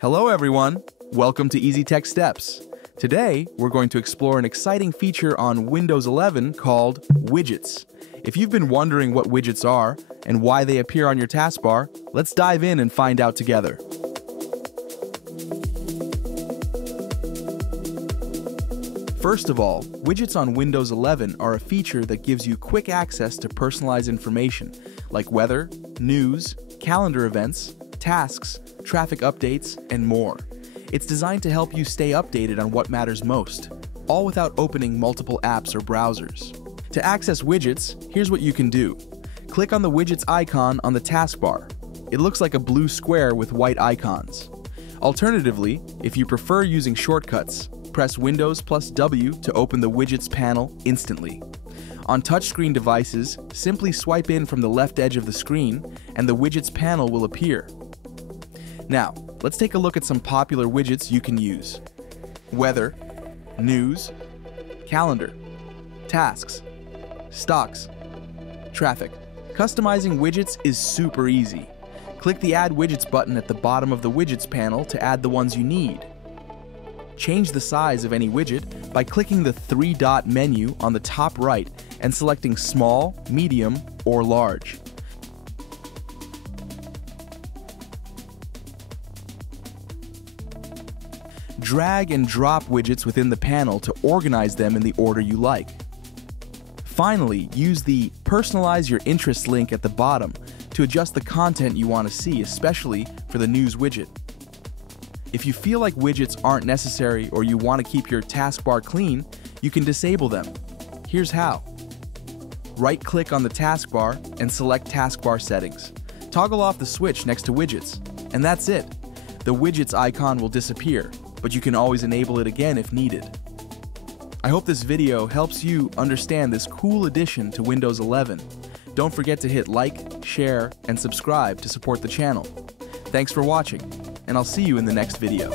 Hello everyone, welcome to Easy Tech Steps. Today, we're going to explore an exciting feature on Windows 11 called Widgets. If you've been wondering what widgets are and why they appear on your taskbar, let's dive in and find out together. First of all, widgets on Windows 11 are a feature that gives you quick access to personalized information like weather, news, calendar events, tasks, traffic updates, and more. It's designed to help you stay updated on what matters most, all without opening multiple apps or browsers. To access widgets, here's what you can do. Click on the widgets icon on the taskbar. It looks like a blue square with white icons. Alternatively, if you prefer using shortcuts, press Windows plus W to open the widgets panel instantly. On touchscreen devices, simply swipe in from the left edge of the screen and the widgets panel will appear. Now, let's take a look at some popular widgets you can use. Weather, news, calendar, tasks, stocks, traffic. Customizing widgets is super easy. Click the Add Widgets button at the bottom of the widgets panel to add the ones you need. Change the size of any widget by clicking the three-dot menu on the top right and selecting small, medium, or large. Drag and drop widgets within the panel to organize them in the order you like. Finally, use the Personalize Your Interests link at the bottom to adjust the content you want to see, especially for the News widget. If you feel like widgets aren't necessary or you want to keep your taskbar clean, you can disable them. Here's how. Right-click on the taskbar and select Taskbar Settings. Toggle off the switch next to Widgets, and that's it. The Widgets icon will disappear, but you can always enable it again if needed. I hope this video helps you understand this cool addition to Windows 11. Don't forget to hit like, share, and subscribe to support the channel. Thanks for watching, and I'll see you in the next video.